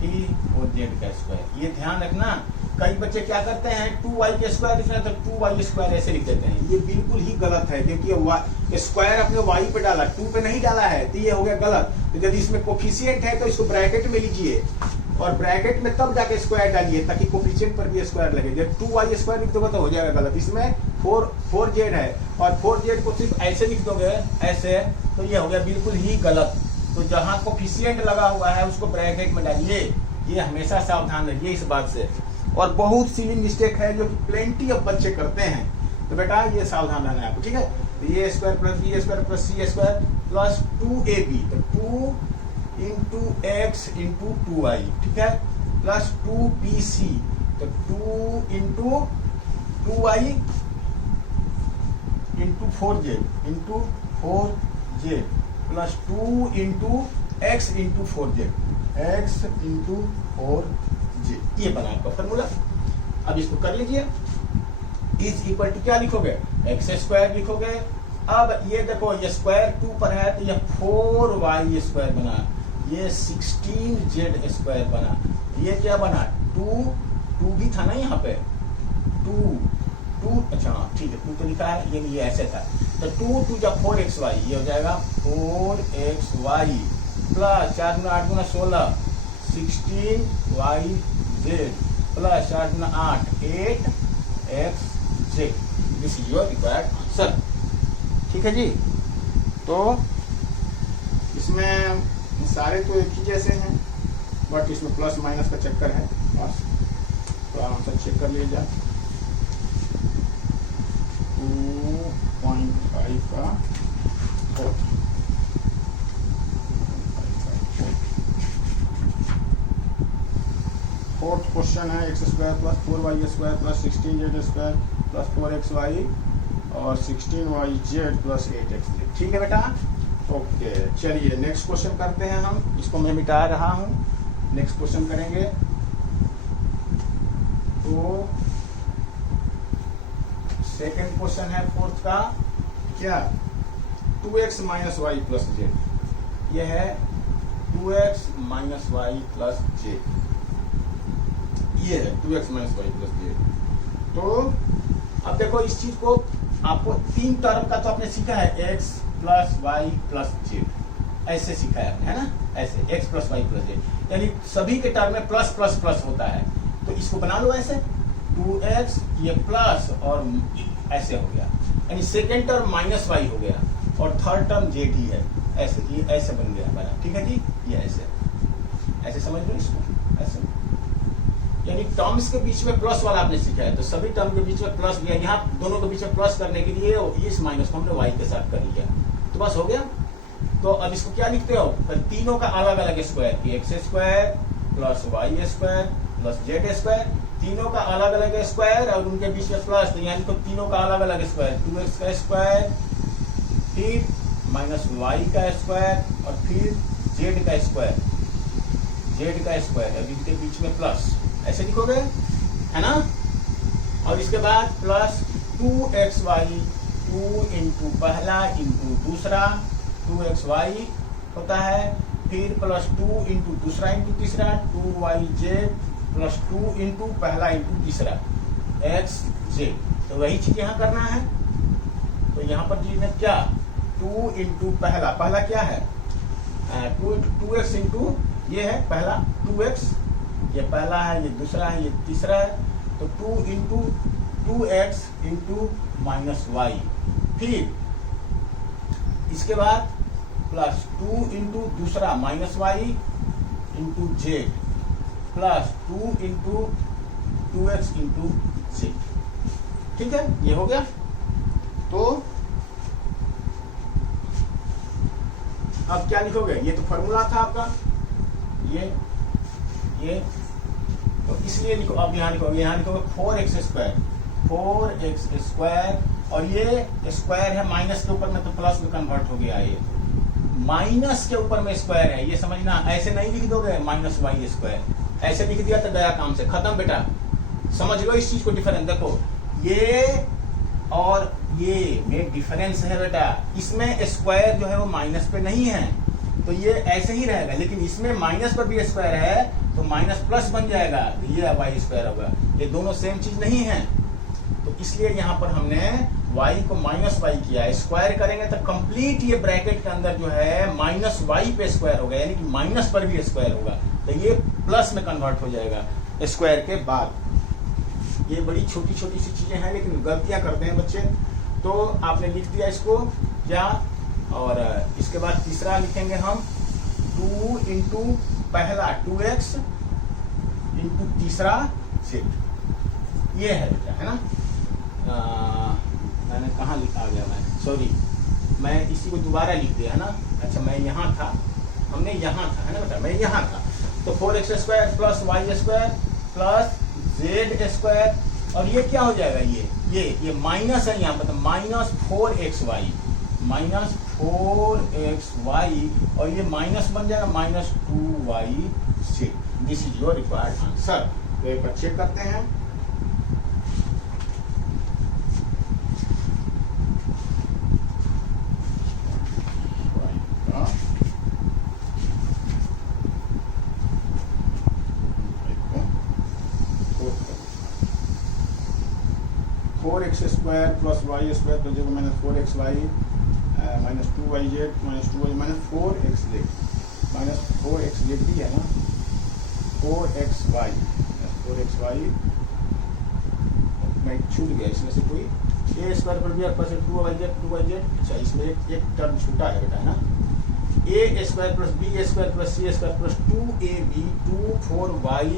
फिर और जेड का स्क्वायर। ये ध्यान रखना, कई बच्चे क्या करते हैं 2y के स्क्वायर लिखना है तो 2y स्क्वायर ऐसे लिख देते हैं। ये बिल्कुल ही गलत है, क्योंकि स्क्वायर अपने y पे डाला, 2 पे नहीं डाला है, तो ये हो गया गलत। तो यदि इसमें कोफिशिएंट है तो इसको ब्रैकेट में लीजिए, और ब्रैकेट में तब जाके स्क्वायर डालिए ताकि कोफिशिएंट पर भी स्क्वायर लगे। जब 2y स्क्वायर लिख दोगे तो हो जाएगा गलत। इसमें 4z है और 4z को सिर्फ ऐसे लिख दोगे ऐसे, तो ये हो गया बिल्कुल ही गलत। तो जहाँ कोफिशिएंट लगा हुआ है उसको ब्रैकेट में डालिए, ये हमेशा सावधान रहिए इस बात से। और बहुत सिली मिस्टेक है जो कि प्लेंटी ऑफ बच्चे करते हैं, तो बेटा ये सावधान रहना है आपको, ठीक है। तो ये square plus B square plus C square plus 2ab, तो 2 इंटू एक्स इंटू 2y, ठीक है, प्लस 2bc, तो 2 into 2y into 4z plus 2 into x into 4z, x into 4z, ये बना आपका फॉर्मूला। अब इसको कर लीजिए। इज इक्वल टू क्या लिखोगे? एक्स स्क्वायर लिखोगे। अब ये देखो, ये स्क्वायर 2 पर है तो ये 4y स्क्वायर बना, ये 16z स्क्वायर बना, ये क्या बना 2 भी था ना यहाँ पे 2, अच्छा ठीक है 2 तो लिखा है, ये ऐसे था। तो 2 जब 4xy, ये हो जाएगा 4xy plus 4 Guna 8 Guna 16 16yz plus 4 Guna 8 8xz। This is your required answer, ठीक है जी। तो इसमें सारे तो एक ही जैसे हैं, बट इसमें प्लस माइनस का चक्कर है, बस तो आंसर चेक कर लीजिए। 2.5 का 4, फोर्थ क्वेश्चन है x square plus 4y square plus 16z square plus 4xy और 16yz प्लस 8xz, ठीक है बेटा। ओके चलिए नेक्स्ट क्वेश्चन करते हैं हम, इसको मैं मिटा रहा हूँ। नेक्स्ट क्वेश्चन करेंगे तो सेकेंड क्वेश्चन है फोर्थ का, क्या 2x minus Y plus Z, यह है 2x minus Y plus Z, ये है 2x minus Y plus Z. तो अब देखो इस चीज को आपको 3 टर्म का तो आपने सीखा है, x plus y plus z, ऐसे सीखा है आपने, है ना, ऐसे x plus y plus z, यानी सभी के टर्म में प्लस प्लस प्लस होता है। तो इसको बना लो ऐसे 2x, ये प्लस और ऐसे हो गया, यानी सेकेंड टर्म माइनस वाई हो गया और थर्ड टर्म जेड ही है, ऐसे ये ऐसे बन गया बना, ठीक है जी। ये ऐसे समझ लो इसको, ऐसे यानी टर्म्स के बीच में प्लस वाला आपने सीखा है, तो सभी टर्म के बीच में प्लस लिया, यहाँ दोनों के बीच में प्लस करने के लिए इस माइनस को हमने वाई के साथ कर लिया, तो बस हो गया। तो अब इसको क्या लिखते हो, तो तीनों का अलग अलग square, x square plus y square plus z square, तीनों का अलग अलग स्क्वायर और उनके बीच में प्लस, तो यानी तो तीनों का अलग अलग स्क्वायर, 2x का स्क्वायर फिर माइनस वाई का स्क्वायर और फिर जेड का स्क्वायर, जेड का स्क्वायर अब इनके बीच में प्लस, ऐसे लिखोगे है ना। और इसके बाद प्लस 2xy, 2 इंटू पहला इंटू दूसरा, 2xy होता है, फिर प्लस 2 इंटू दूसरा इंटू तीसरा, 2yz प्लस 2 इंटू पहला इंटू तीसरा xz। तो वही चीज यहाँ करना है। तो यहाँ पर जी ने क्या 2 इंटू पहला, पहला क्या है 2x इंटू ये है पहला 2x, ये पहला है, ये दूसरा है, ये तीसरा है, तो 2 into 2x into minus Y, फिर इसके बाद प्लस 2 इंटू दूसरा minus y into z plus 2 into 2x into z. ठीक है, ये हो गया। तो अब क्या लिखोगे, ये तो फॉर्मूला था आपका, ये तो इसलिए लिखो, अब यहाँ लिखोगे 4x स्क्वायर, 4x स्क्वायर, और ये स्क्वायर है माइनस के ऊपर में तो प्लस में कन्वर्ट हो गया, ये माइनस के ऊपर में स्क्वायर है, ये समझना, ऐसे नहीं लिख दोगे माइनस वाई स्क्वायर, ऐसे लिख दिया तो गया काम से, खत्म बेटा। समझ लो इस चीज को, डिफरेंस देखो, ये और ये में डिफरेंस है बेटा, इसमें स्क्वायर जो है वो माइनस पे नहीं है तो ये ऐसे ही रहेगा, लेकिन इसमें माइनस पर भी स्क्वायर है तो माइनस प्लस बन जाएगा, तो ये वाई स्क्वायर होगा, ये दोनों सेम चीज नहीं है। तो इसलिए यहाँ पर हमने y को माइनस वाई किया, स्क्वायर करेंगे तो कंप्लीट ये ब्रैकेट के अंदर जो है माइनस वाई पे स्क्वायर होगा, यानी कि माइनस पर भी स्क्वायर होगा, तो ये प्लस में कन्वर्ट हो जाएगा स्क्वायर के बाद। ये बड़ी छोटी छोटी सी चीजें हैं, लेकिन गलतियां करते हैं बच्चे। तो आपने लिख दिया इसको क्या, और इसके बाद तीसरा लिखेंगे हम 2 इंटू पहला 2x इंटू तीसरा z, ये है बेटा, है ना। मैंने कहाँ लिखा गया, मैं सॉरी, मैं इसी को दोबारा लिख दिया है ना। अच्छा, मैं यहाँ था, हमने यहाँ था, है ना बेटा, मैं यहाँ था। तो 4x square plus y square plus z square, और ये क्या हो जाएगा, ये माइनस है यहाँ पर, तो माइनस 4xy, माइनस 4xy, और ये माइनस बन जाएगा minus 2yz। This is your required answer. तो एक बार चेक करते हैं। x square plus y square तो जगह minus 4xy minus 2yz minus 2y minus 4xz minus 4xz भी है ना, 4xy मैं छूट गया इसमें से कोई, a स्क्वायर पर भी आपके पास 2yz। अच्छा, इसमें एक टर्म छूटा है बेटा, है ना, a square plus b square plus c square plus 2ab 24y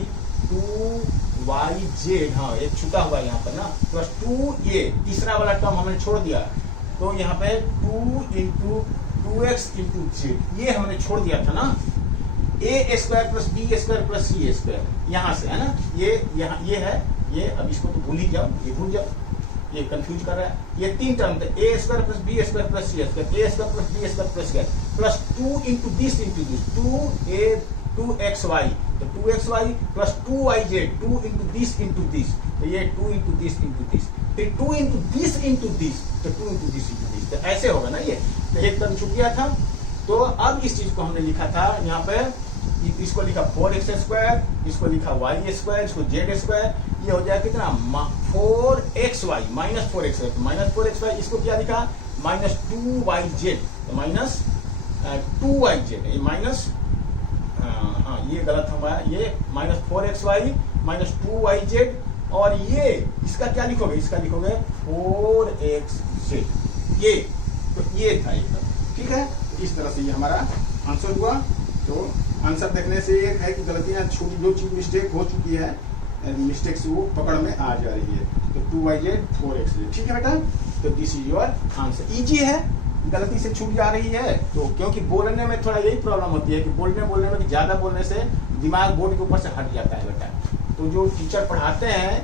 2yz, हाँ एक छूटा हुआ है यहाँ पर ना, प्लस 2a, तीसरा वाला टर्म हमने छोड़ दिया, तो यहाँ पे 2 इंटू 2x इंटू जेड, ये हमने छोड़ दिया था ना, a square plus b square plus c square, यहाँ से है ना, ये यहाँ ये है, ये अब इसको तो भूल ही जाओ, ये भूल जाओ, ये कंफ्यूज कर रहा है। ये तीन टर्म थे, a square plus b square plus c square, a square plus b square plus c plus 2 into this 2xy, तो 2xy plus 2yz, 2 into this into this, तो ये 2 इंटू दिस इंटू दिस, फिर 2 into this into this, तो 2 into this into this, तो ऐसे होगा ना ये। तो एक टर्म छूट गया था, तो अब इस चीज को हमने लिखा था यहाँ पे, इसको लिखा 4x स्क्वायर, इसको लिखा y स्क्वायर, इसको z स्क्वायर, ये हो जाएगा कितना 4xy माइनस 4xy, तो माइनस 4xy, इसको क्या लिखा माइनस 2yz, तो माइनस 2yz, ये माइनस, हाँ ये गलत हमारा, ये माइनस 4xy माइनस 2yz, और ये इसका क्या लिखोगे, इसका लिखोगे 4xz, ये तो ये था एकदम ठीक है। तो इस तरह से ये हमारा आंसर हुआ। तो आंसर देखने से एक है कि गलतियां छोटी, जो चीज मिस्टेक हो चुकी है मिस्टेक से वो पकड़ में आ जा रही है। तो 2yz 4xz, ठीक है बेटा। तो this is your answer. Easy है, गलती से छूट जा रही है तो, क्योंकि बोलने में थोड़ा यही प्रॉब्लम होती है कि बोलने में ज़्यादा बोलने से दिमाग बोर्ड के ऊपर से हट जाता है बेटा। तो जो टीचर पढ़ाते हैं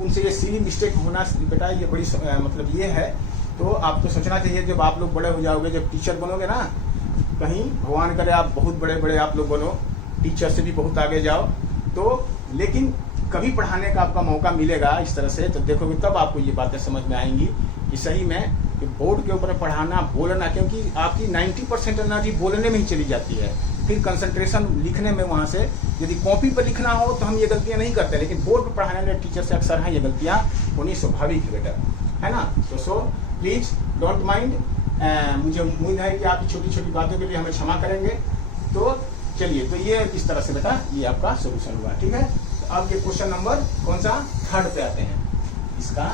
उनसे ये सीधी मिस्टेक होना बेटा ये बड़ी मतलब ये है। तो आपको सोचना चाहिए जब आप लोग बड़े हो जाओगे, जब टीचर बनोगे ना, कहीं भगवान करे आप बहुत बड़े आप लोग बनो, टीचर से भी बहुत आगे जाओ, तो लेकिन कभी पढ़ाने का आपका मौका मिलेगा इस तरह से, तो देखोगे तब आपको ये बातें समझ में आएंगी कि सही में कि बोर्ड के ऊपर पढ़ाना, बोलना, क्योंकि आपकी 90% एनर्जी बोलने में ही चली जाती है। फिर कंसंट्रेशन लिखने में, वहाँ से यदि कॉपी पर लिखना हो तो हम ये गलतियाँ नहीं करते, लेकिन बोर्ड पर पढ़ाने वाले टीचर से अक्सर हैं ये गलतियाँ होनी स्वाभाविक है बेटा, है ना। तो सो प्लीज डोंट माइंड, मुझे उम्मीद है कि आप छोटी छोटी बातों के लिए हमें क्षमा करेंगे। तो चलिए, तो ये इस तरह से बेटा ये आपका सोल्यूशन हुआ, ठीक है। तो अब ये क्वेश्चन नंबर कौन सा, 3rd पे आते हैं इसका।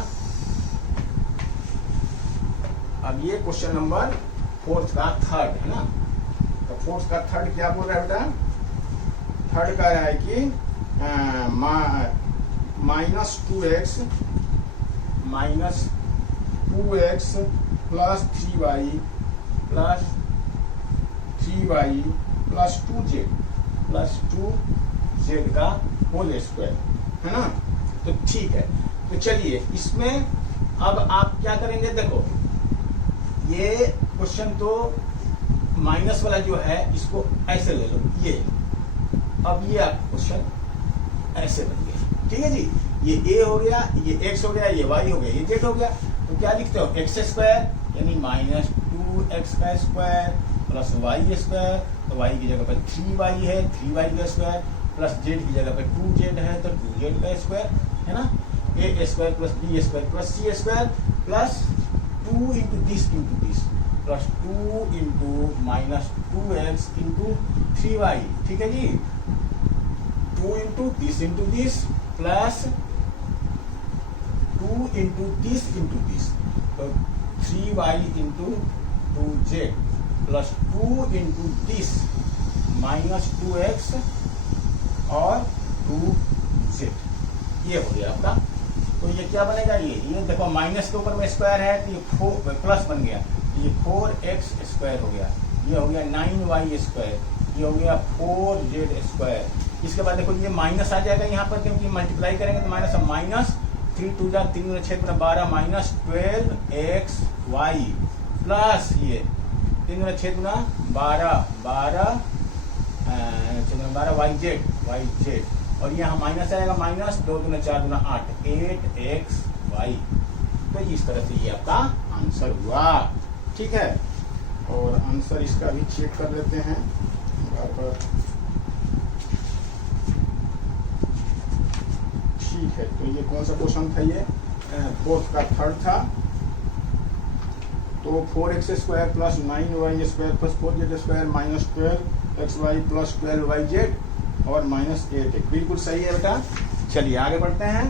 अब ये क्वेश्चन नंबर 4th का 3rd है ना। तो 4th का 3rd क्या बोल रहा है बेटा, 3rd का है कि -2x plus 3y plus 2z का होल स्क्वायर, है ना। तो ठीक है, तो चलिए इसमें अब आप क्या करेंगे, देखो ये क्वेश्चन तो माइनस वाला जो है इसको ऐसे ले लो, ये अब ये आपका क्वेश्चन ऐसे बन गया, ठीक है जी। ये a हो गया, ये x हो गया, ये y हो गया, ये z हो गया। तो क्या लिखते हो, x स्क्वायर यानी -2x का स्क्वायर प्लस y स्क्वायर, तो y की जगह पर 3y है, 3y का स्क्वायर प्लस z की जगह पर 2z है, तो 2z का स्क्वायर, है ना। a square plus b square plus c square plus 2 into this plus 2 into -2x into 3y, ठीक है जी। 2 into this plus 2 into this, तो 3y into 2z plus 2 into this -2x और 2z, ये हो गया आपका। तो ये क्या बनेगा, ये देखो माइनस के ऊपर में स्क्वायर है तो ये 4 प्लस बन गया, ये 4x स्क्वायर हो गया, ये हो गया 9y स्क्वायर, ये हो गया 4z स्क्वायर। इसके बाद देखो ये माइनस आ जाएगा यहाँ पर, क्योंकि मल्टीप्लाई करेंगे तो माइनस 3 2 जा 3 6 12 माइनस 12xy प्लस ये 3 6 12 yz, और यहाँ माइनस आएगा, माइनस 2 2 4 2 8 8xy। तो इस तरह से ये आपका आंसर हुआ, ठीक है। और आंसर इसका भी चेक कर लेते हैं पर, ठीक है। तो ये कौन सा क्वेश्चन था, ये 4th का 3rd था। तो 4x square plus 9y square plus 4z square minus 12xy plus 12yz और -8, बिल्कुल सही है बेटा। चलिए आगे बढ़ते हैं।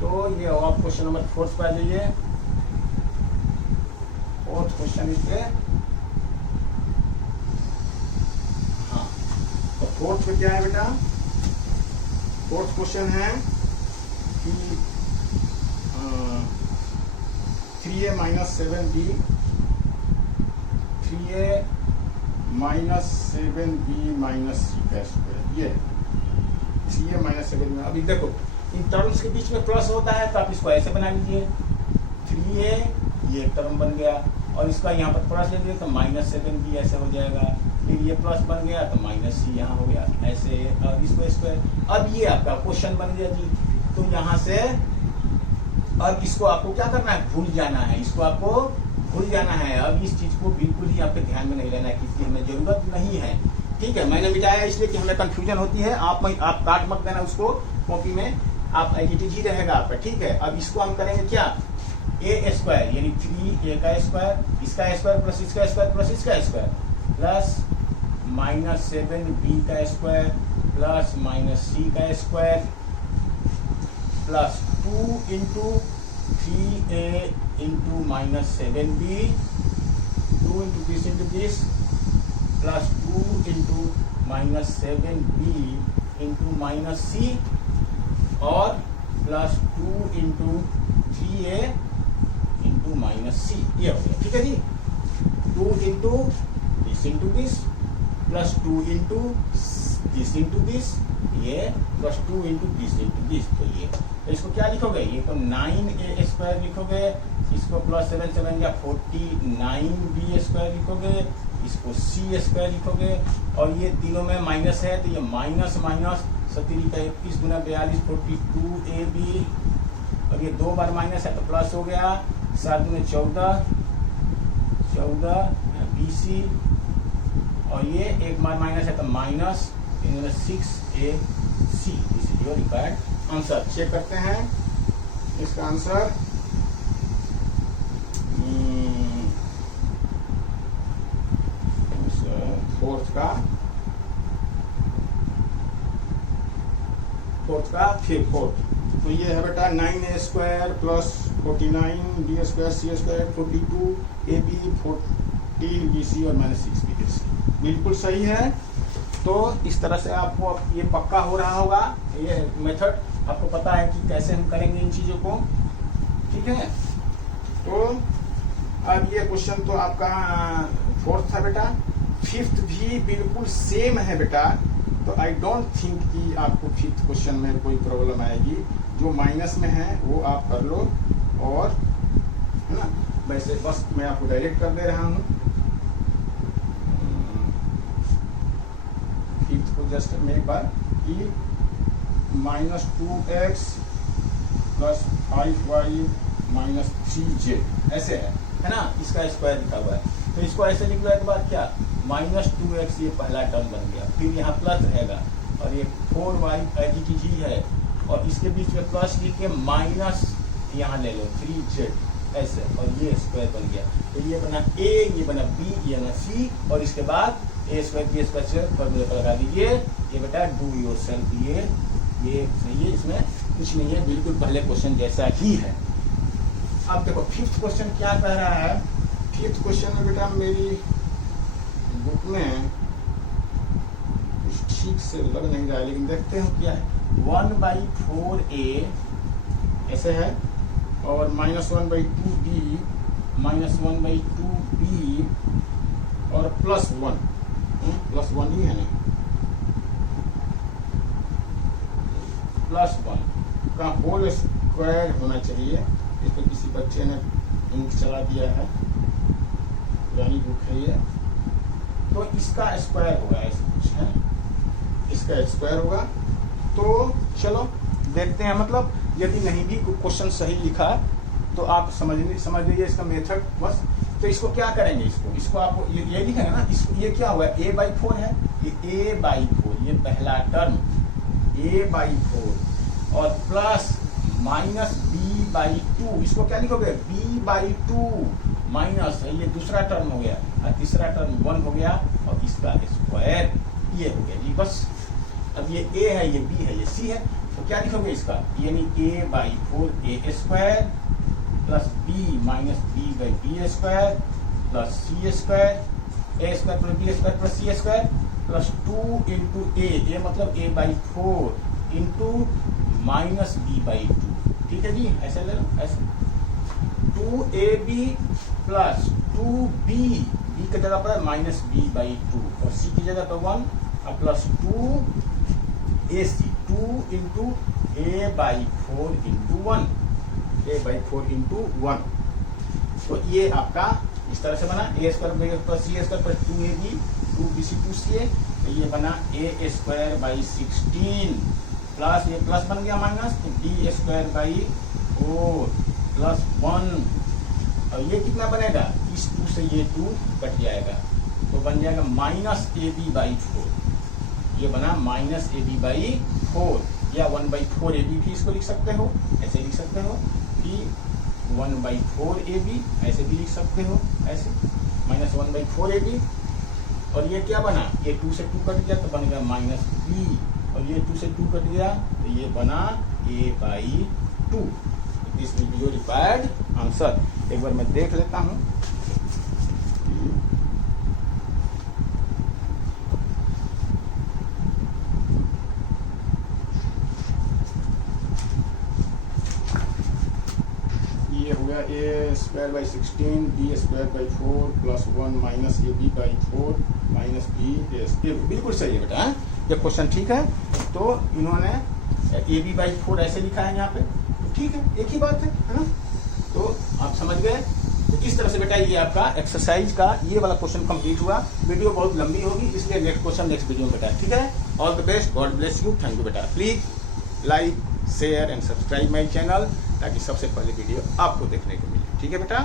तो ये आप क्वेश्चन नंबर 4th पे आ जाइए। 4th क्वेश्चन इस पे, हाँ, तो 4th पे क्या है बेटा, 4th क्वेश्चन है कि 3a minus 7b minus c का स्क्वायर, ये 3a माइनस 7b। अभी देखो इन टर्म्स के बीच में प्लस होता है तो आप इसको ऐसे बना लीजिए, 3a ये टर्म बन गया और इसका यहाँ पर प्लस ले लीजिए तो -7b ऐसे हो जाएगा, फिर ये प्लस बन गया तो -c यहाँ हो गया ऐसे, और इसको स्क्वायर। अब ये आपका क्वेश्चन बन गया जी। तो यहाँ से अब इसको आपको क्या करना है, भूल जाना है, इसको आपको भूल जाना है। अब इस चीज को बिल्कुल ही आपके ध्यान में नहीं लेना है, किसकी हमें जरूरत नहीं है, ठीक है। मैंने मिटाया इसलिए कि हमें कंफ्यूजन होती है, आप काट मत देना उसको कॉपी में, आप एडिटेड ही रहेगा आपका, ठीक है। अब इसको हम करेंगे क्या, a स्क्वायर यानी 3a का स्क्वायर, इसका स्क्वायर प्लस इसका स्क्वायर प्लस इसका स्क्वायर प्लस -7b का स्क्वायर प्लस -c का square plus 2 into 3a into -7b 2 into this plus 2 into -7b into -c और plus 2 into 3a into minus C, ये हो गया। ठीक है जी, 2 into this plus 2 into this ये प्लस 2 इंटू दिस, तो ये तो इसको क्या लिखोगे, ये तो 9a स्क्वायर लिखोगे, इसको प्लस 7 7 या 49b स्क्वायर लिखोगे, इसको c स्क्वायर लिखोगे, और ये तीनों में माइनस है तो ये माइनस माइनस 17 का 21 गुना 42 42ab, और ये 2 बार माइनस है तो प्लस हो गया, 7 गुना 14 bc, और ये एक बार माइनस है तो minus 6ac। This is your required answer. Check करते हैं इसका आंसर। फोर्थ तो ये है बेटा 9a square plus 49b square c square 42ab 14bc और माइनस 6bc, बिल्कुल सही है। तो इस तरह से आपको ये पक्का हो रहा होगा, ये मेथड आपको पता है कि कैसे हम करेंगे इन चीजों को। ठीक है, तो अब ये क्वेश्चन तो आपका फोर्थ था बेटा। फिफ्थ भी बिल्कुल सेम है बेटा, तो आई डोंट थिंक कि आपको फिफ्थ क्वेश्चन में कोई प्रॉब्लम आएगी। जो माइनस में है वो आप कर लो, और है ना, वैसे बस मैं आपको डायरेक्ट कर दे रहा हूँ। फिफ्थ को जस्ट में एक बार कि minus 2x plus 5y minus 3z ऐसे है ना, इसका स्क्वायर लिखा हुआ है, तो इसको ऐसे लिख लो एक बार, क्या माइनस 2x ये पहला टर्म बन गया, फिर यहाँ प्लस रहेगा, और ये 4y एडिटिव ही है, और इसके बीच में प्लस लिख के माइनस यहाँ ले लो 3z ऐसे, और ये स्क्वायर बन गया। तो ये बना a, ये बना b, ये बना c, और इसके बाद a स्क्वायर b स्क्वायर फॉर्मूले पर लगा दीजिए। ये बेटा डू योर सेल्फ, ये सही है, इसमें कुछ नहीं है, बिल्कुल पहले क्वेश्चन जैसा ही है। अब देखो फिफ्थ क्वेश्चन क्या कह रहा है। फिफ्थ क्वेश्चन में बेटा मेरी बुक में कुछ ठीक से लग नहीं रहा है, लेकिन देखते हैं क्या है। 1/4a ऐसे है, और -1/2b -1/2b और +1 ही है ना, +1 का होल स्क्वायर होना चाहिए। इस पर किसी बच्चे ने इंक चला दिया है, पुरानी बुक है ये, तो इसका स्क्वायर होगा, ऐसा कुछ है, इसका स्क्वायर होगा। तो चलो देखते हैं, मतलब यदि नहीं भी क्वेश्चन सही लिखा तो आप समझ लीजिए इसका मेथड बस। तो इसको क्या करेंगे, इसको आपको ये लिखेंगे ना, इसको ये क्या हुआ, a/4 है, ये a/4 ये पहला टर्म a/4, और प्लस माइनस b/2, इसको क्या लिखोगे b/2 माइनस ये दूसरा टर्म हो गया, और तीसरा टर्म 1 हो गया, और इसका स्क्वायर ये हो गया जी बस। अब ये a है, ये b है, ये c है, तो क्या लिखोगे इसका, यानी a/4 a square plus b minus b/b square plus c square, a square plus b square plus c square plus 2 into a मतलब a/4 इंटू माइनस b/2। ठीक है जी, ऐसे ले लो, ऐसे 2ab प्लस 2b, b की जगह पर माइनस b/2, और c की जगह पर 1, और plus 2ac 2 into a/4 into 1, a/4 into 1। तो ये आपका इस तरह से बना a square plus c square plus 2ab 2bc 2ca, तो ये बना a²/16 प्लस ये प्लस बन गया माइनस, तो b²/4 प्लस 1, और ये कितना बनेगा, इस 2 से ये 2 कट जाएगा, तो बन जाएगा -ab/4। ये बना -ab/4, या 1/4ab भी इसको लिख सकते हो, ऐसे लिख सकते हो कि 1/4ab, ऐसे भी लिख सकते हो, ऐसे -1/4ab। और ये क्या बना, ये 2 से 2 कट गया तो बन गया -b, और ये 2 से 2 कट गया तो ये बना a/2। This will be your required answer. एक बार मैं देख लेता हूँ। A square by 16 B square by 4 plus 1 minus A B by 4 minus B S, ये बिल्कुल सही है बेटा। ये क्वेश्चन ठीक है। तो इन्होंने ए बी बाई 4 ऐसे लिखा है यहाँ पे, तो ठीक है, एक ही बात है ना। तो आप समझ गए। तो इस तरह से बेटा ये आपका एक्सरसाइज का ये वाला क्वेश्चन कंप्लीट हुआ। वीडियो बहुत लंबी होगी, इसलिए नेक्स्ट क्वेश्चन नेक्स्ट वीडियो में बेटा, ठीक है। All the best, God bless you, thank you बेटा। Please like share and subscribe my channel, ताकि सबसे पहले वीडियो आपको देखने को मिले, ठीक है बेटा।